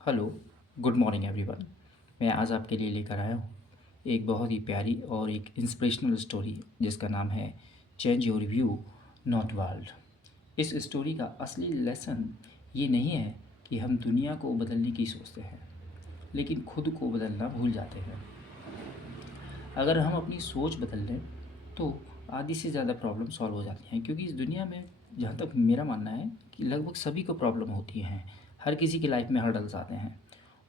Hello, good morning everyone. मैं आज आपके लिए लेकर आया हूँ एक बहुत ही प्यारी और एक इंस्पिरेशनल स्टोरी जिसका नाम है change your view not world. इस स्टोरी का असली लेसन ये नहीं है कि हम दुनिया को बदलने की सोचते हैं, लेकिन खुद को बदलना भूल जाते हैं। अगर हम अपनी सोच बदल लें तो आधी से ज़्यादा प्रॉब्लम सॉल्व हो जाती हैं, क्योंकि इस दुनिया में जहाँ तक मेरा मानना है कि लगभग सभी को प्रॉब्लम होती हैं। हर किसी की लाइफ में हर्डल्स आते हैं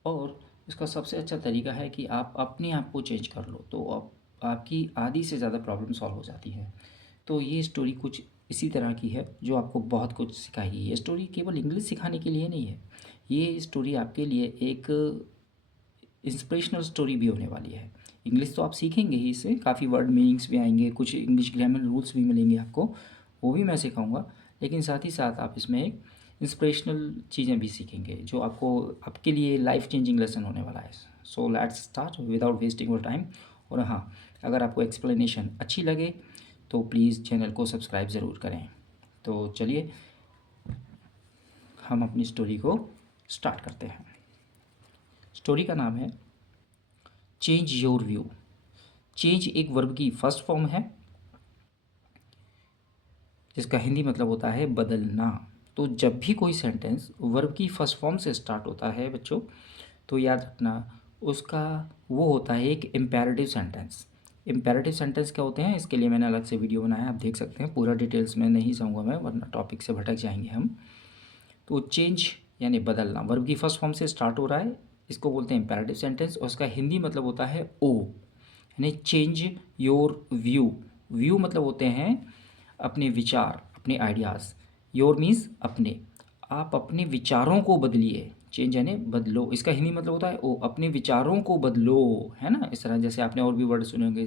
और इसका सबसे अच्छा तरीका है कि आप अपने आप को चेंज कर लो, तो आपकी आधी से ज़्यादा प्रॉब्लम सॉल्व हो जाती है। तो ये स्टोरी कुछ इसी तरह की है जो आपको बहुत कुछ सिखाएगी। ये स्टोरी केवल इंग्लिश सिखाने के लिए नहीं है, ये स्टोरी आपके लिए एक इंस्पिरेशनल स्टोरी भी होने वाली है। इंग्लिश तो आप सीखेंगे ही, इससे काफ़ी वर्ड मीनिंग्स भी आएंगे, कुछ इंग्लिश ग्रामर रूल्स भी मिलेंगे आपको, वो भी मैं सिखाऊंगा। लेकिन साथ ही साथ आप इसमें एक इंस्पिरेशनल चीज़ें भी सीखेंगे जो आपको आपके लिए लाइफ चेंजिंग लेसन होने वाला है। So let's start without wasting your time. और हाँ, अगर आपको एक्सप्लेनेशन अच्छी लगे तो प्लीज़ चैनल को सब्सक्राइब ज़रूर करें। तो चलिए हम अपनी स्टोरी को स्टार्ट करते हैं। स्टोरी का नाम है चेंज योर व्यू। चेंज एक वर्ब की फर्स्ट फॉर्म है जिसका हिंदी मतलब होता है बदलना। तो जब भी कोई सेंटेंस वर्ब की फर्स्ट फॉर्म से स्टार्ट होता है बच्चों, तो याद रखना उसका वो होता है एक इम्पेरेटिव सेंटेंस। इम्पेरेटिव सेंटेंस क्या होते हैं, इसके लिए मैंने अलग से वीडियो बनाया है, आप देख सकते हैं। पूरा डिटेल्स में नहीं जाऊँगा मैं, वरना टॉपिक से भटक जाएंगे हम। तो चेंज यानी बदलना वर्ब की फर्स्ट फॉर्म से स्टार्ट हो रहा है, इसको बोलते हैं इम्पेरेटिव सेंटेंस। और उसका हिंदी मतलब होता है ओ, यानी चेंज योर व्यू। व्यू मतलब होते हैं अपने विचार, अपने आइडियाज़। योर मीन्स अपने, आप अपने विचारों को बदलिए। चेंज यानी बदलो, इसका हिंदी मतलब होता है ओ, अपने विचारों को बदलो, है ना। इस तरह जैसे आपने और भी वर्ड सुने होंगे,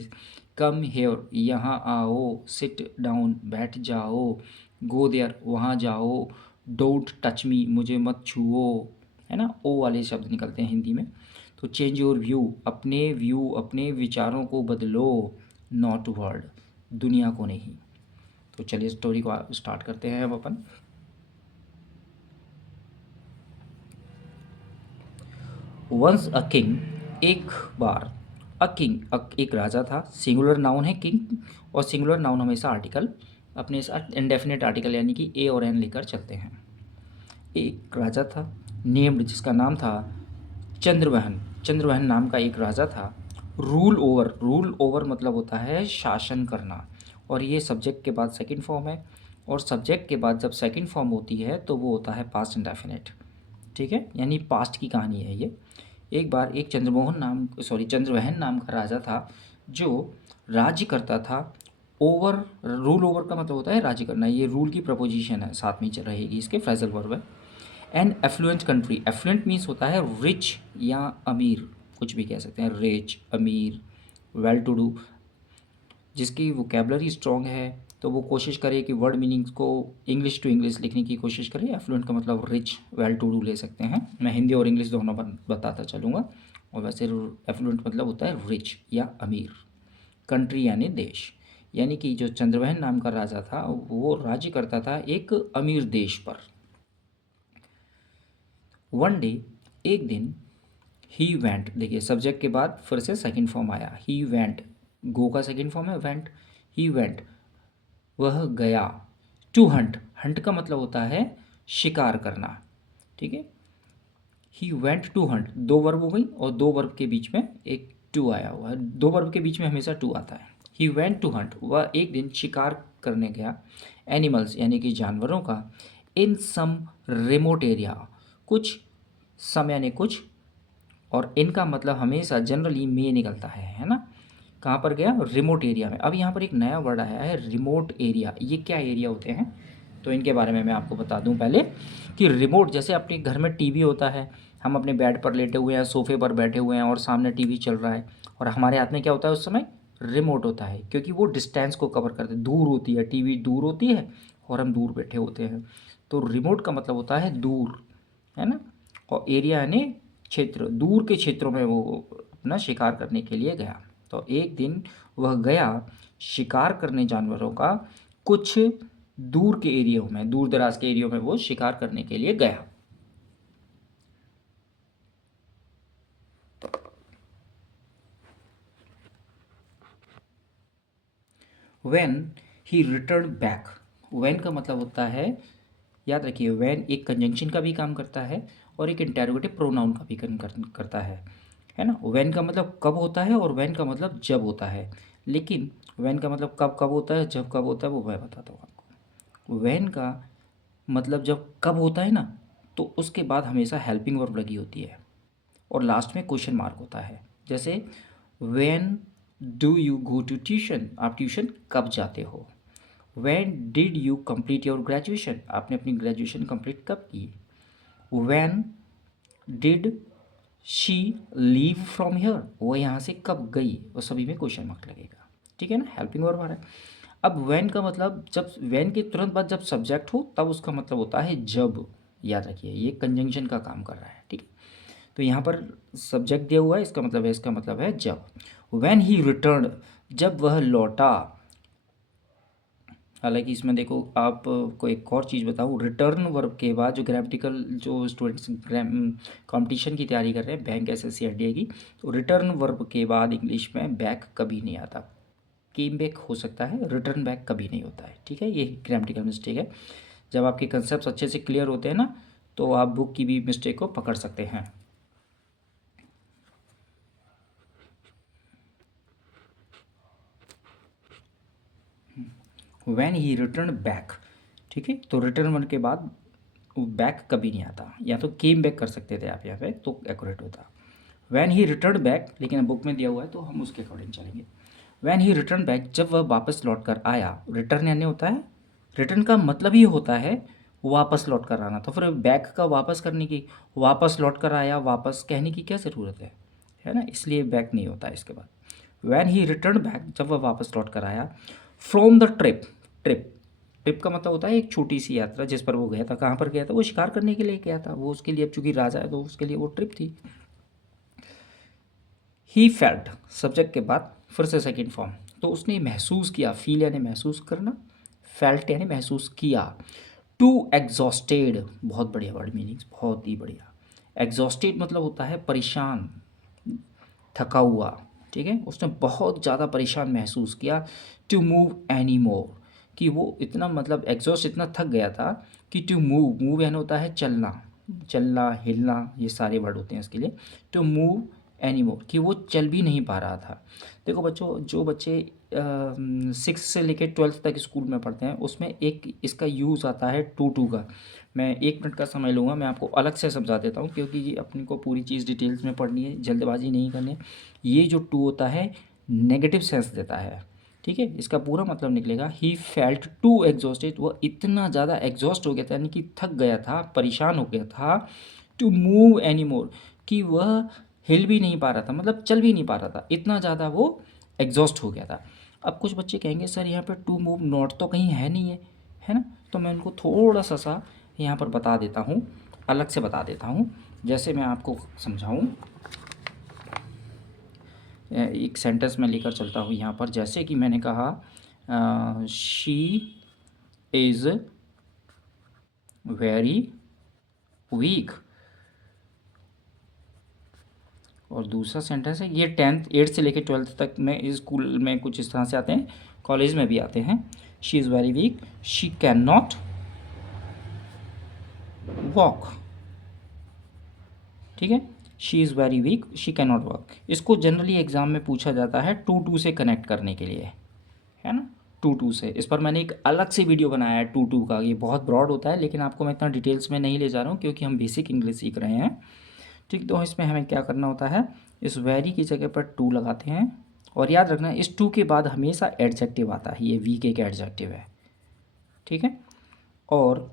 कम हेयर यहाँ आओ, सिट डाउन बैठ जाओ, गो देयर वहाँ जाओ, डोंट टच मी मुझे मत छुओ, है ना। ओ वाले शब्द निकलते हैं हिंदी में। तो चेंज योर व्यू अपने विचारों को बदलो, नॉट वर्ल्ड दुनिया को नहीं। तो चलिए स्टोरी को स्टार्ट करते हैं अब अपन। वंस अ किंग, एक बार। अ किंग, एक राजा था। सिंगुलर नाउन है किंग, और सिंगुलर नाउन हमेशा आर्टिकल अपने साथ इंडेफिनेट आर्टिकल यानी कि ए और एन लेकर चलते हैं। एक राजा था नेम्ड, जिसका नाम था चंद्रवहन। चंद्रवहन नाम का एक राजा था। रूल ओवर मतलब होता है शासन करना, और ये सब्जेक्ट के बाद सेकंड फॉर्म है। और सब्जेक्ट के बाद जब सेकंड फॉर्म होती है तो वो होता है पास्ट इंडेफिनेट। ठीक है, यानी पास्ट की कहानी है ये। एक बार एक चंद्रवहन नाम का राजा था जो राज्य करता था ओवर। रूल ओवर का मतलब होता है राज्य करना, ये रूल की प्रपोजिशन है, साथ में रहेगी, इसके फ्रेजल वर्ब है। An affluent country, affluent means होता है रिच या अमीर, कुछ भी कह सकते हैं, रिच अमीर वेल टू डू। जिसकी वोकेबलरी स्ट्रॉन्ग है तो वो कोशिश करे कि वर्ड मीनिंग्स को इंग्लिश टू इंग्लिश लिखने की कोशिश करे। एफ्लुएंट का मतलब रिच वेल टू डू ले सकते हैं, मैं हिंदी और इंग्लिश दोनों बताता चलूँगा। और वैसे एफ्लुएंट मतलब होता है रिच या अमीर। कंट्री यानी देश, यानी कि जो चंद्रवहन नाम का राजा था वो राज्य करता था एक अमीर देश पर। वन डे, एक दिन, ही वेंट, देखिए सब्जेक्ट के बाद फिर से सेकंड फॉर्म आया, ही वेंट। गो का सेकंड फॉर्म है वेंट। ही वेंट, वह गया। टू हंट, हंट का मतलब होता है शिकार करना। ठीक है, ही वेंट टू हंट, दो वर्ब हो गई और दो वर्ब के बीच में एक टू आया हुआ है। दो वर्ब के बीच में हमेशा टू आता है। ही वेंट टू हंट, वह एक दिन शिकार करने गया। एनिमल्स यानी कि जानवरों का। इन सम रिमोट एरिया, कुछ सम यानी कुछ, और इनका मतलब हमेशा जनरली में निकलता है ना। कहाँ पर गया, रिमोट एरिया में। अब यहाँ पर एक नया वर्ड आया है रिमोट एरिया। ये क्या एरिया होते हैं तो इनके बारे में मैं आपको बता दूं पहले कि रिमोट, जैसे अपने घर में टीवी होता है, हम अपने बेड पर लेटे हुए हैं, सोफे पर बैठे हुए हैं और सामने टीवी चल रहा है, और हमारे हाथ में क्या होता है उस समय, रिमोट होता है, क्योंकि वो डिस्टेंस को कवर करते हैं। दूर होती है टीवी, दूर होती है और हम दूर बैठे होते हैं। तो रिमोट का मतलब होता है दूर, है ना। और एरिया यानी क्षेत्र, दूर के क्षेत्रों में वो अपना शिकार करने के लिए गया। तो एक दिन वह गया शिकार करने जानवरों का, कुछ दूर के एरियो में, दूर दराज के एरियो में वो शिकार करने के लिए गया। When he return back. When का मतलब होता है, याद रखिए, व्हेन एक कंजंक्शन का भी काम करता है और एक इंटेरोगेटिव प्रोनाउन का भी करता है ना। व्हेन का मतलब कब होता है और व्हेन का मतलब जब होता है, लेकिन व्हेन का मतलब कब कब होता है, जब कब होता है, वो मैं बताता हूँ आपको। व्हेन का मतलब जब कब होता है ना, तो उसके बाद हमेशा हेल्पिंग वर्ब लगी होती है और लास्ट में क्वेश्चन मार्क होता है। जैसे when do you go to tuition, आप ट्यूशन कब जाते हो। When did you complete your graduation, आपने अपनी ग्रेजुएशन कंप्लीट कब की। When did she leave from here, वो यहाँ से कब गई, वो सभी में क्वेश्चन मार्क लगेगा। ठीक है ना, हेल्पिंग वर्ब आ रहा है। अब व्हेन का मतलब जब व्हेन के तुरंत बाद जब सब्जेक्ट हो तब उसका मतलब होता है जब। याद रखिए ये कंजंक्शन का काम कर रहा है। ठीक है, तो यहाँ पर सब्जेक्ट दिया हुआ है, इसका मतलब है, इसका मतलब है जब। व्हेन ही रिटर्न, जब वह लौटा। हालांकि इसमें देखो आपको एक और चीज़ बताऊँ, रिटर्न वर्ब के बाद जो ग्रामेटिकल, जो स्टूडेंट्स कंपटीशन की तैयारी कर रहे हैं बैंक एसएससी आरटीआई की, तो रिटर्न वर्ब के बाद इंग्लिश में बैक कभी नहीं आता। केम बैक हो सकता है, रिटर्न बैक कभी नहीं होता है। ठीक है, ये ग्रामेटिकल मिस्टेक है। जब आपके कंसेप्ट अच्छे से क्लियर होते हैं ना, तो आप बुक की भी मिस्टेक को पकड़ सकते हैं। व्हेन ही रिटर्न बैक, ठीक है, तो रिटर्न वन के बाद बैक कभी नहीं आता, या तो केम बैक कर सकते थे आप यहाँ पे तो एक्यूरेट होता। व्हेन ही रिटर्न बैक, लेकिन बुक में दिया हुआ है तो हम उसके अकॉर्डिंग चलेंगे। व्हेन ही रिटर्न बैक, जब वह वापस लौट कर आया। रिटर्न यानी होता है, रिटर्न का मतलब ही होता है वापस लौट कर आना, तो फिर बैक का वापस करने की, वापस लौट कर आया, वापस कहने की क्या ज़रूरत है ना, इसलिए बैक नहीं होता है इसके बाद। वैन ही रिटर्न बैक, जब वह वापस लौट कर आया। From the trip, trip trip का मतलब होता है एक छोटी सी यात्रा जिस पर वो गया था। कहाँ पर गया था, वो शिकार करने के लिए गया था, वो उसके लिए, अब चूंकि राजा है तो उसके लिए वो ट्रिप थी। ही फेल्ट, सब्जेक्ट के बाद फिर से सेकेंड फॉर्म, तो उसने महसूस किया। फील यानी महसूस करना, फेल्ट यानी महसूस किया। टू एग्जॉस्टेड, बहुत बढ़िया वर्ड मीनिंग्स, बहुत ही बढ़िया। एग्जॉस्टेड मतलब होता है परेशान, थका हुआ। ठीक है, उसने बहुत ज़्यादा परेशान महसूस किया। टू मूव एनी मोर, कि वो इतना, मतलब एग्जॉस्ट इतना थक गया था कि टू मूव, मूव यानी होता है चलना, चलना हिलना, ये सारे वर्ड होते हैं इसके लिए। टू मूव एनी मोर, कि वो चल भी नहीं पा रहा था। देखो बच्चों, जो बच्चे 6 से लेकर 12th तक स्कूल में पढ़ते हैं उसमें एक इसका यूज़ आता है टू टू का। मैं 1 मिनट का समय लूँगा, मैं आपको अलग से समझा देता हूँ, क्योंकि ये अपने को पूरी चीज़ डिटेल्स में पढ़नी है, जल्दबाजी नहीं करनी है। ये जो टू होता है नेगेटिव सेंस देता है। ठीक है, इसका पूरा मतलब निकलेगा ही फेल्ट टू एग्जॉस्टेड, वह इतना ज़्यादा एग्जॉस्ट हो गया था, यानी कि थक गया था, परेशान हो गया था। टू मूव एनी मोर, कि वह हिल भी नहीं पा रहा था, मतलब चल भी नहीं पा रहा था, इतना ज़्यादा वो एग्जॉस्ट हो गया था। अब कुछ बच्चे कहेंगे सर यहाँ पे टू मूव नॉट तो कहीं है ना, तो मैं उनको थोड़ा सा यहाँ पर बता देता हूँ, अलग से बता देता हूँ। जैसे मैं आपको समझाऊँ, एक सेंटेंस में लेकर चलता हूँ यहाँ पर। जैसे कि मैंने कहा शी इज़ वेरी वीक, और दूसरा सेंटेंस है, ये 10th 8th से लेकर 12th तक में इस स्कूल में कुछ इस तरह से आते हैं, कॉलेज में भी आते हैं। She is very weak, she can not walk. ठीक है, she is very weak, she can not walk, इसको जनरली एग्जाम में पूछा जाता है टू टू से कनेक्ट करने के लिए, है ना, टू टू से। इस पर मैंने एक अलग से वीडियो बनाया है टू टू का, ये बहुत ब्रॉड होता है, लेकिन आपको मैं इतना डिटेल्स में नहीं ले जा रहा हूँ क्योंकि हम बेसिक इंग्लिश सीख रहे हैं। ठीक, तो इसमें हमें क्या करना होता है, इस वेरी की जगह पर टू लगाते हैं, और याद रखना इस टू के बाद हमेशा एडजेक्टिव आता है, ये वीक एक एडजेक्टिव है। ठीक है, और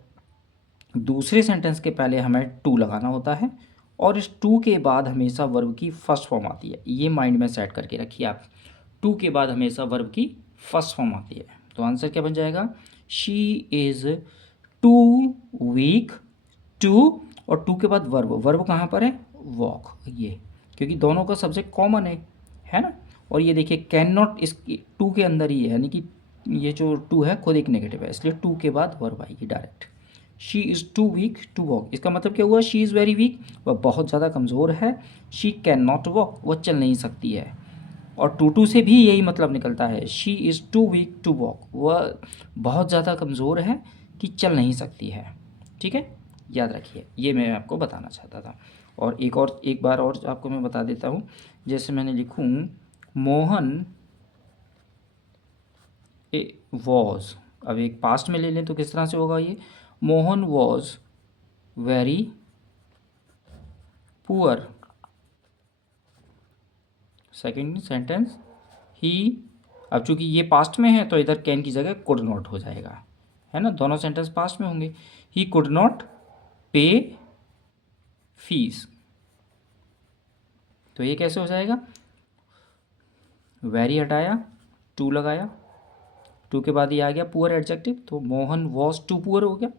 दूसरे सेंटेंस के पहले हमें टू लगाना होता है, और इस टू के बाद हमेशा वर्ब की फर्स्ट फॉर्म आती है, ये माइंड में सेट करके रखिए आप। टू के बाद हमेशा वर्ब की फर्स्ट फॉर्म आती है, तो आंसर क्या बन जाएगा, she is too weak to, और टू के बाद वर्ब, वर्ब कहाँ पर है, वॉक, ये, क्योंकि दोनों का सब्जेक्ट कॉमन है ना। और ये देखिए कैन नॉट इसकी टू के अंदर ही है, यानी कि ये जो टू है खुद एक नेगेटिव है, इसलिए टू के बाद वर्ब आएगी direct. She is too weak to walk, इसका मतलब क्या हुआ, शी इज़ वेरी वीक, वह बहुत ज़्यादा कमज़ोर है। शी कैन नॉट वॉक, वह चल नहीं सकती है। और टू से भी यही मतलब निकलता है, she is too weak to walk, वह बहुत ज़्यादा कमज़ोर है कि चल नहीं सकती है। ठीक है, याद रखिए, ये मैं आपको बताना चाहता था। और एक बार और आपको मैं बता देता हूँ, जैसे मैंने लिखूँ मोहन ए वॉज, अब एक पास्ट में ले लें तो किस तरह से होगा ये, Mohan was very poor. Second sentence, he, अब चूंकि ये पास्ट में है तो इधर कैन की जगह कुड नॉट हो जाएगा, है ना, दोनों सेंटेंस पास्ट में होंगे। ही कुड नॉट पे फीस, तो ये कैसे हो जाएगा, वेरी हटाया, टू लगाया, टू के बाद ये आ गया पुअर एडजेक्टिव, तो मोहन वॉज टू पुअर हो गया।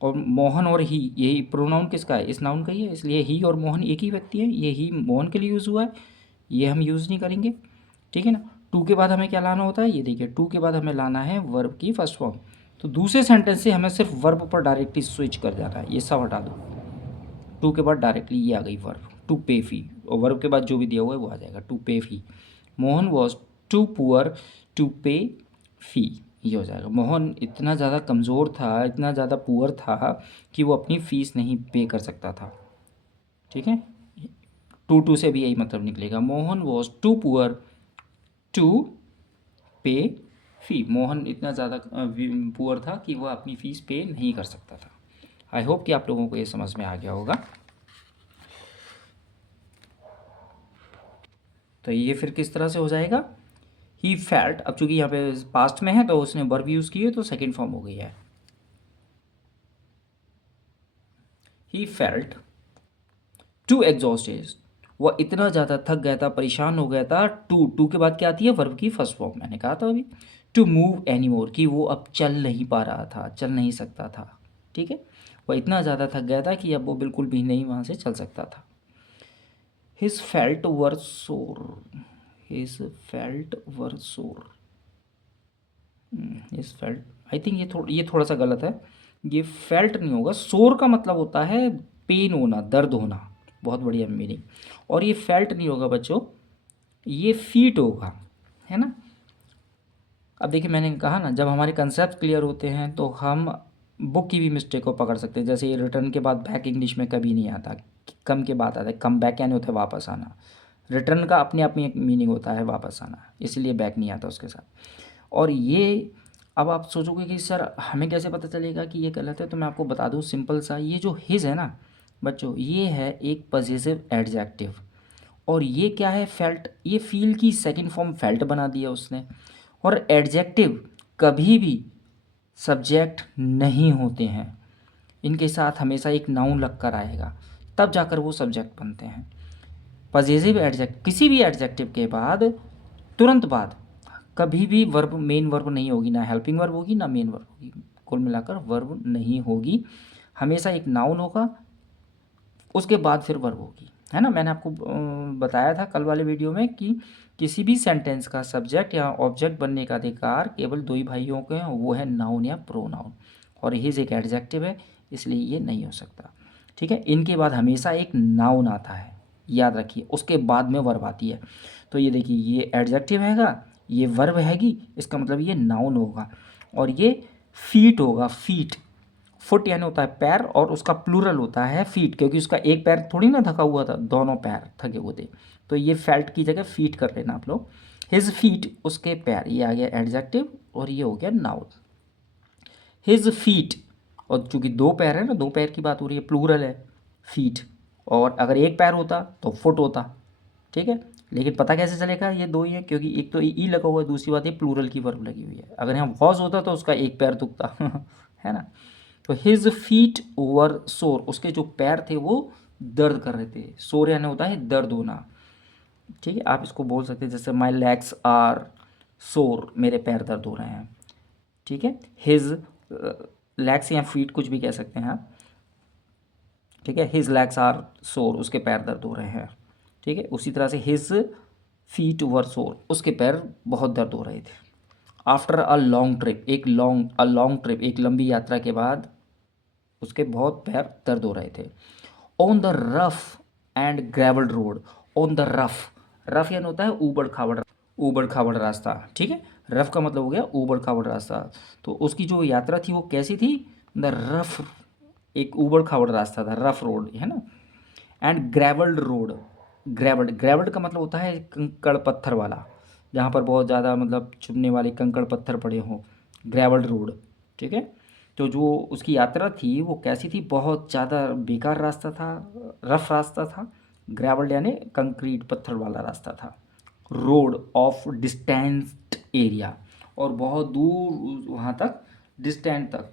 और मोहन और ही, यही प्रोनाउन किसका है, इस नाउन का ही है, इसलिए ही और मोहन एक ही व्यक्ति है, ये ही मोहन के लिए यूज़ हुआ है, ये हम यूज़ नहीं करेंगे। ठीक है ना। टू के बाद हमें क्या लाना होता है, ये देखिए, टू के बाद हमें लाना है वर्ब की फर्स्ट फॉर्म, तो दूसरे सेंटेंस से हमें सिर्फ वर्ब पर डायरेक्टली स्विच कर जाना है, ये सब हटा दो, टू के बाद डायरेक्टली ये आ गई वर्ब, टू पे फी, और वर्ब के बाद जो भी दिया हुआ है वो आ जाएगा, to pay fee. Mohan was too poor to pay fee, ये हो जाएगा, मोहन इतना ज़्यादा कमज़ोर था, इतना ज़्यादा पुअर था कि वो अपनी फ़ीस नहीं पे कर सकता था। ठीक है, टू से भी यही मतलब निकलेगा, Mohan was too poor to pay fee, Mohan इतना ज़्यादा पुअर था कि वह अपनी फ़ीस पे नहीं कर सकता था। आई होप कि आप लोगों को ये समझ में आ गया होगा। तो ये फिर किस तरह से हो जाएगा, ही फेल्ट, अब चूंकि यहाँ पे पास्ट में है तो उसने वर्ब यूज़ की है तो सेकेंड फॉर्म हो गई है, ही फेल्ट टू एग्जॉस्टेड, वह इतना ज़्यादा थक गया था, परेशान हो गया था, टू के बाद क्या आती है, वर्ब की फर्स्ट फॉर्म, मैंने कहा था अभी, टू मूव एनी मोर, कि वो अब चल नहीं पा रहा था, चल नहीं सकता था। ठीक है, वह इतना ज़्यादा थक गया था कि अब वो बिल्कुल भी नहीं वहाँ से चल सकता था। हिज फेल्ट वर सोर, हिज फेल्ट वर सोर, हिज फेल्ट, आई थिंक ये थोड़ा सा गलत है, ये फेल्ट नहीं होगा, सोर का मतलब होता है पेन होना, दर्द होना, बहुत बढ़िया मीनिंग, और ये फेल्ट नहीं होगा बच्चों, ये फीट होगा, है ना। अब देखिए, मैंने कहा ना, जब हमारे कंसेप्ट क्लियर होते हैं तो हम बुक की भी मिस्टेक को पकड़ सकते हैं, जैसे ये रिटर्न के बाद बैक इंग्लिश में कभी नहीं आता, कम के बाद आता है, कम बैक यानी होता है वापस आना, रिटर्न का अपने आप में एक मीनिंग होता है वापस आना, इसलिए बैक नहीं आता उसके साथ। और ये, अब आप सोचोगे कि सर हमें कैसे पता चलेगा कि ये गलत है, तो मैं आपको बता दूं सिंपल सा, ये जो हिज है ना बच्चों, ये है एक पजेसिव एडजेक्टिव, और ये क्या है, फेल्ट, ये फील की सेकंड फॉर्म फेल्ट बना दिया उसने। और एडजेक्टिव कभी भी सब्जेक्ट नहीं होते हैं, इनके साथ हमेशा एक नाउन लग कर आएगा, तब जाकर वो सब्जेक्ट बनते हैं। पजेसिव एडजेक्ट, किसी भी एडजेक्टिव के बाद तुरंत बाद कभी भी वर्ब, मेन वर्ब नहीं होगी, ना हेल्पिंग वर्ब होगी ना मेन वर्ब होगी, कुल मिलाकर वर्ब नहीं होगी, हमेशा एक नाउन होगा, उसके बाद फिर वर्ब होगी, है ना। मैंने आपको बताया था कल वाले वीडियो में कि किसी भी सेंटेंस का सब्जेक्ट या ऑब्जेक्ट बनने का अधिकार केवल दो ही भाइयों को है, वो है नाउन या प्रोनाउन, और हिज एक एडजेक्टिव है, इसलिए ये नहीं हो सकता। ठीक है, इनके बाद हमेशा एक नाउन आता है, याद रखिए, उसके बाद में वर्ब आती है। तो ये देखिए, ये एडजेक्टिव हैगा, ये वर्ब हैगी, इसका मतलब ये नाउन होगा, और ये फीट होगा, फीट, फुट यानी होता है पैर, और उसका प्लूरल होता है फीट, क्योंकि उसका एक पैर थोड़ी ना थका हुआ था, दोनों पैर थके हुए थे, तो ये फेल्ट की जगह फीट कर लेना आप लोग, हिज फीट, उसके पैर, ये आ गया एडजेक्टिव, और ये हो गया नाउन, हिज फीट, और चूंकि दो पैर है ना, दो पैर की बात हो रही है, प्लूरल है फीट, और अगर एक पैर होता तो फुट होता। ठीक है, लेकिन पता कैसे चलेगा ये दो ही है, क्योंकि एक तो ई लगा हुआ है, दूसरी बात ये प्लूरल की वर्ब लगी हुई है, अगर यहाँ वॉज होता तो उसका एक पैर दुखता है ना। तो हिज फीट वर सोर, उसके जो पैर थे वो दर्द कर रहे थे, सोर यानी होता है दर्द होना। ठीक है, आप इसको बोल सकते हैं जैसे माई लेग्स आर सोर, मेरे पैर दर्द हो रहे हैं। ठीक है, हिज लेग्स या फीट कुछ भी कह सकते हैं आप। ठीक है, हिज लेग्स आर सोर, उसके पैर दर्द हो रहे हैं। ठीक है, उसी तरह से हिज फीट वर सोर, उसके पैर बहुत दर्द हो रहे थे। After a long trip, a long trip, एक लंबी यात्रा के बाद उसके बहुत पैर दर्द हो रहे थे। On the rough and gravelled road, on the rough, rough यानी होता है ऊबड़ खाबड़ रास्ता, ठीक है। रफ का मतलब हो गया ऊबड़ खाबड़ रास्ता। तो उसकी जो यात्रा थी वो कैसी थी, द रफ, एक ऊबड़ खाबड़ रास्ता था, रफ रोड है ना। एंड ग्रेवल्ड रोड, ग्रेवल्ड का मतलब होता है कंकड़ पत्थर वाला, जहाँ पर बहुत ज़्यादा मतलब चुभने वाले कंकड़ पत्थर पड़े हों, ग्रेवल्ड रोड, ठीक है। तो जो उसकी यात्रा थी वो कैसी थी, बहुत ज़्यादा बेकार रास्ता था, रफ रास्ता था। ग्रेवल्ड यानी कंक्रीट पत्थर वाला रास्ता था। रोड ऑफ डिस्टेंस्ड एरिया, और बहुत दूर वहाँ तक, डिस्टेंट तक,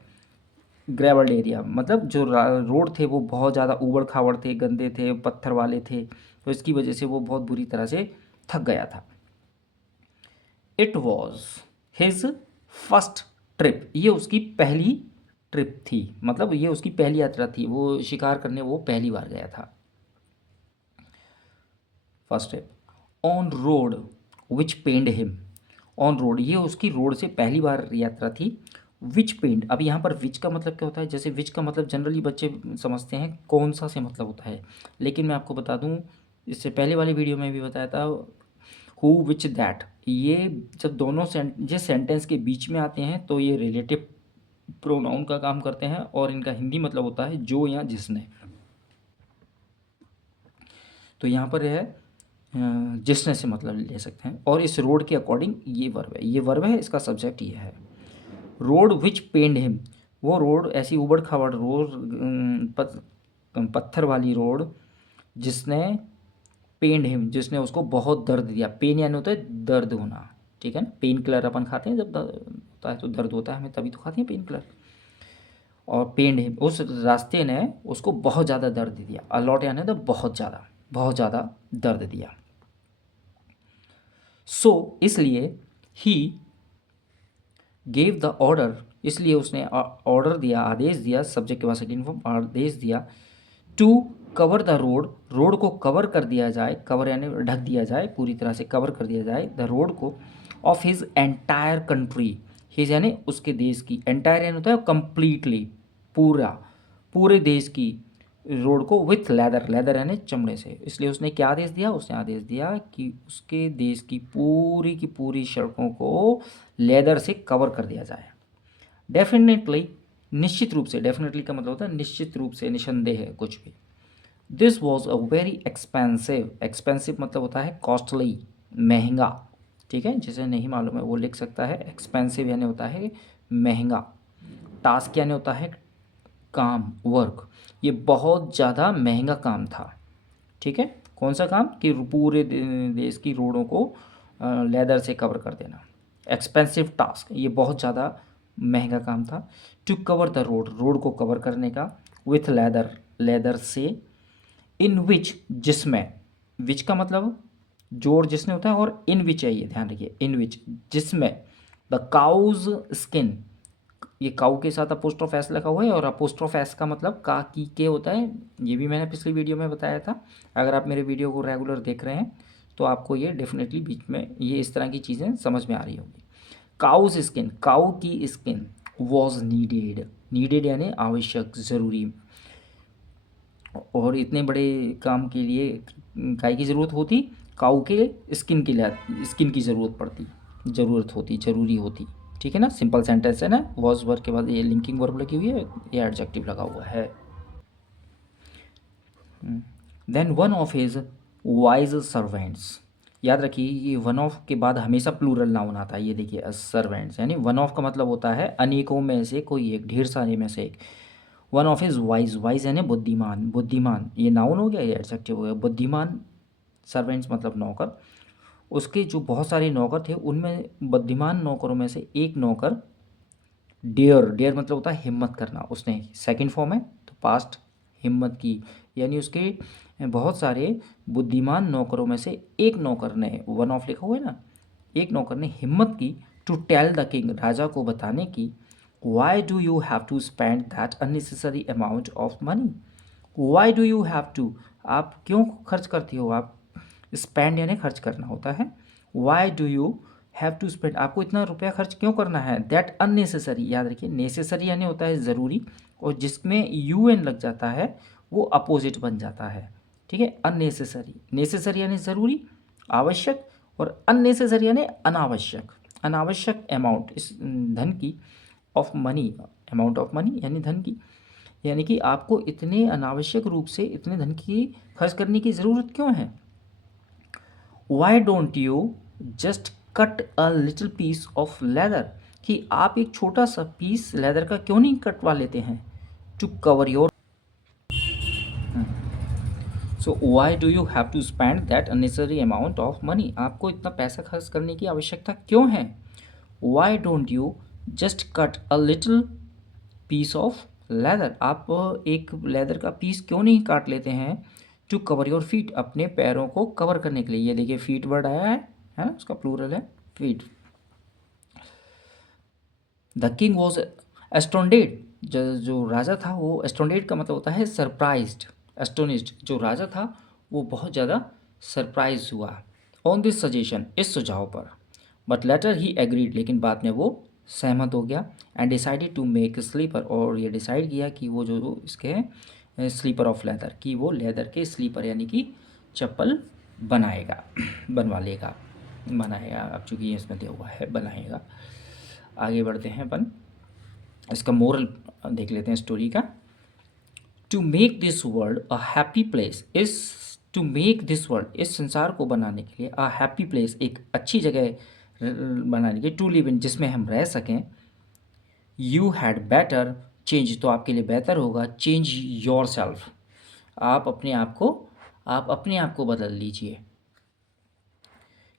ग्रेवल्ड एरिया मतलब जो रोड थे वो बहुत ज़्यादा ऊबड़ खाबड़ थे, गंदे थे, पत्थर वाले थे, तो इसकी वजह से वो बहुत बुरी तरह से थक गया था। It was his first trip, ये उसकी पहली ट्रिप थी, मतलब ये उसकी पहली यात्रा थी, वो शिकार करने वो पहली बार गया था। First trip on road which pained him, on road ये उसकी रोड से पहली बार यात्रा थी। विच पेंड, अब यहाँ पर विच का मतलब क्या होता है, जैसे विच का मतलब जनरली बच्चे समझते हैं कौन सा से मतलब होता है, लेकिन मैं आपको बता दूँ, इससे पहले वाली वीडियो में भी बताया था, हु विच दैट, ये जब दोनों ये सेंटेंस के बीच में आते हैं तो ये रिलेटिव प्रोनाउन का काम करते हैं, और इनका हिंदी मतलब होता है जो या जिसने। तो यहाँ पर है जिसने से मतलब ले सकते हैं, और इस रोड के अकॉर्डिंग ये वर्ब है, ये वर्ब है, इसका सब्जेक्ट ये है। रोड विच पेंड हिम, वो रोड ऐसी उबड़ खाबड़ रोड, पत्थर वाली रोड, जिसने पेंड हिम, जिसने उसको बहुत दर्द दिया। पेन यानी होता है दर्द होना, ठीक है ना। पेन किलर अपन खाते हैं जब होता है तो दर्द होता है हमें, तभी तो खाते हैं पेन किलर। और पेंड हिम, उस रास्ते ने उसको बहुत ज़्यादा दर्द दिया। अलॉट यानी तो बहुत ज़्यादा दर्द दिया। सो इसलिए ही गेव द ऑर्डर, इसलिए उसने ऑर्डर दिया, आदेश दिया, सब्जेक्ट के बाद सेकंड फॉर्म, आदेश दिया, to cover the road, road को कवर कर दिया जाए, कवर यानी ढक दिया जाए, पूरी तरह से कवर कर दिया जाए, द रोड को, of his entire country, his यानी उसके देश की, एंटायर यानी होता है कंप्लीटली, पूरा, पूरे देश की रोड को, विथ लेदर, लेदर यानी चमड़े से। इसलिए उसने क्या आदेश दिया, उसने आदेश दिया कि उसके देश की पूरी सड़कों को लेदर से कवर कर दिया जाए। डेफिनेटली, निश्चित रूप से, डेफिनेटली का मतलब होता है निश्चित रूप से, निसंदेह है कुछ भी। This was a very expensive, expensive मतलब होता है कॉस्टली, महंगा, ठीक है। जिसे नहीं मालूम है वो लिख सकता है, एक्सपेंसिव यानी होता है महंगा, टास्क यानी होता है काम, वर्क, ये बहुत ज़्यादा महंगा काम था, ठीक है। कौन सा काम, कि पूरे देश की रोडों को लेदर से कवर कर देना। एक्सपेंसिव टास्क, ये बहुत ज़्यादा महंगा काम था। To cover the road, road को कवर करने का, विथ लेदर, लेदर से, इन विच, जिसमें, विच का मतलब जोड़ जिसने होता है, और इन विच है, ये ध्यान रखिए, इन विच, जिसमें, द काउज स्किन, ये काऊ के साथ अपोस्ट्रोफ एस लगा हुआ है, और अपोस्ट्रोफ एस का मतलब का की के होता है, ये भी मैंने पिछली वीडियो में बताया था। अगर आप मेरे वीडियो को रेगुलर देख रहे हैं तो आपको ये डेफिनेटली बीच में ये इस तरह की चीज़ें समझ में आ रही होगी। काउज स्किन, काऊ की स्किन, वॉज नीडेड, नीडेड यानी आवश्यक, ज़रूरी, और इतने बड़े काम के लिए गाय की ज़रूरत होती, काऊ के स्किन के लिए, स्किन की ज़रूरत पड़ती, ज़रूरत होती, ज़रूरी होती, ठीक है ना। सिंपल सेंटेंस है ना, वॉज वर्ब के बाद ये लिंकिंग वर्ब लगी हुई है, ये एडजेक्टिव लगा हुआ है। Then one of his wise servants, याद रखिए ये वन ऑफ के बाद हमेशा प्लूरल नाउन आता है। ये देखिए सर्वेंट्स यानी वन ऑफ का मतलब होता है अनेकों में से कोई एक, ढेर सारे में से एक। One of his wise, wise यानी बुद्धिमान, बुद्धिमान ये नाउन हो गया, ये एडजेक्टिव हो गया, बुद्धिमान। सर्वेंट्स मतलब नौकर, उसके जो बहुत सारे नौकर थे उनमें बुद्धिमान नौकरों में से एक नौकर, डेयर, डेयर मतलब होता है हिम्मत करना, उसने, सेकंड फॉर्म है तो पास्ट, हिम्मत की, यानी उसके बहुत सारे बुद्धिमान नौकरों में से एक नौकर ने, वन ऑफ लिखा हुआ है ना, एक नौकर ने हिम्मत की, टू टेल द किंग, राजा को बताने की, why do you have to spend that unnecessary amount of money, why do you have to, आप क्यों खर्च करती हो, आप, स्पेंड यानी खर्च करना होता है, why do you have to spend, आपको इतना रुपया खर्च क्यों करना है, दैट अननेसेसरी, याद रखिए नेसेसरी यानी होता है ज़रूरी, और जिसमें यू एन लग जाता है वो अपोजिट बन जाता है, ठीक है। अननेसेसरी, नेसेसरी यानी ज़रूरी, आवश्यक, और अननेसेसरी यानी अनावश्यक, अनावश्यक अमाउंट इस धन की, of money, amount of money यानी धन की, यानी कि आपको इतने अनावश्यक रूप से इतने धन की खर्च करने की ज़रूरत क्यों है। Why don't you just cut a little piece of leather, कि आप एक छोटा सा पीस लेदर का क्यों नहीं कटवा लेते हैं, to cover your, so why do you have to spend that unnecessary amount of money, आपको इतना पैसा खर्च करने की आवश्यकता क्यों है। Why don't you just cut a little piece of leather, आप एक लेदर का पीस क्यों नहीं काट लेते हैं, टू कवर योर फीट, अपने पैरों को कवर करने के लिए। ये देखिए फीट वर्ड आया है ना, उसका प्लूरल है फीट। द किंग वॉज एस्टोंडेड, जो राजा था वो, एस्टोंडेड का मतलब होता है सरप्राइज्ड, एस्टोनिस्ड, जो राजा था वो बहुत ज़्यादा सरप्राइज हुआ ऑन दिस सजेशन, इस सुझाव पर। बट लेटर ही एग्रीड, लेकिन बाद में वो सहमत हो गया, and decided to make slipper, और ये डिसाइड किया कि वो जो इसके स्लीपर ऑफ लेदर, कि वो लेदर के स्लीपर यानी कि चप्पल बनाएगा, बनवा लेगा, बनाएगा, अब चूँकि ये इसमें दिया हुआ है बनाएगा। आगे बढ़ते हैं अपन, इसका मोरल देख लेते हैं स्टोरी का। To make this world a happy place, इस टू मेक दिस वर्ल्ड, इस संसार को बनाने के लिए, अ हैप्पी प्लेस, एक अच्छी जगह बनाने के, टू लिव इन, जिसमें हम रह सकें, यू हैड बेटर चेंज, तो आपके लिए बेहतर होगा, चेंज योर सेल्फ, आप अपने आप को बदल लीजिए,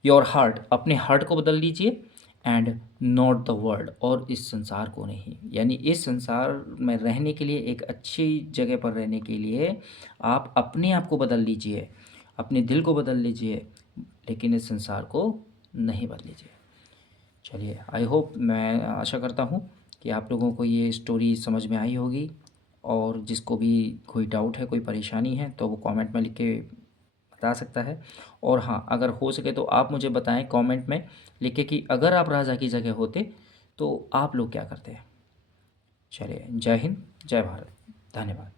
योर हार्ट, अपने हार्ट को बदल लीजिए, एंड नॉट द वर्ल्ड, और इस संसार को नहीं, यानी इस संसार में रहने के लिए, एक अच्छी जगह पर रहने के लिए आप अपने आप को बदल लीजिए, अपने दिल को बदल लीजिए, लेकिन इस संसार को नहीं बदलीजिए। चलिए, आई होप, मैं आशा करता हूँ कि आप लोगों को ये स्टोरी समझ में आई होगी, और जिसको भी कोई डाउट है, कोई परेशानी है, तो वो कमेंट में लिख के बता सकता है। और हाँ, अगर हो सके तो आप मुझे बताएं कमेंट में लिख के कि अगर आप राजा की जगह होते तो आप लोग क्या करते हैं। चलिए, जय हिंद, जय भारत, धन्यवाद।